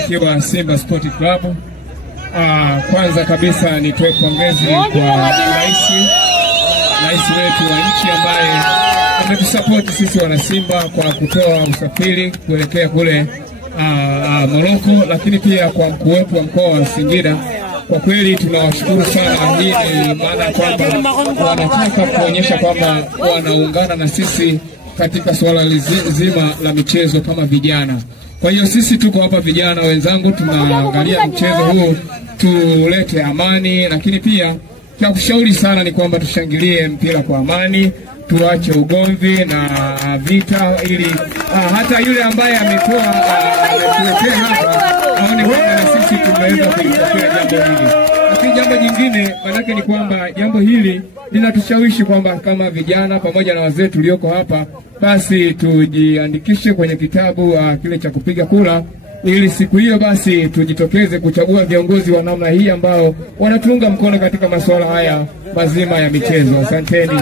mashabiki wa Simba Sport Club. Kwanza kabisa nitoe pongezi kwa rais wetu wa nchi ambaye ametusupport sisi wana Simba kwa kutoa usafiri kuelekea kule Morocco, lakini pia kwa mkuu wetu wa mkoa wa Singida. Kwa kweli tunawashukuru sana. Hii ni maana kwamba wanataka kuonyesha kwamba wanaungana na sisi katika swala zima la michezo kama vijana. Kwa hiyo sisi tuko hapa vijana wenzangu, tunaangalia mchezo huu tulete amani, lakini pia cha kushauri sana ni kwamba tushangilie mpira kwa amani, tuache ugomvi na vita, ili hata yule ambaye ametuletea hapa aone kwamba na sisi tumeweza kulipokea jambo hili. Lakini jambo jingine manake ni kwamba jambo hili linatushawishi kwamba kama vijana pamoja na wazee tulioko hapa, basi tujiandikishe kwenye kitabu kile cha kupiga kura, ili siku hiyo basi tujitokeze kuchagua viongozi wa namna hii ambao wanatuunga mkono katika masuala haya mazima ya michezo. Asanteni.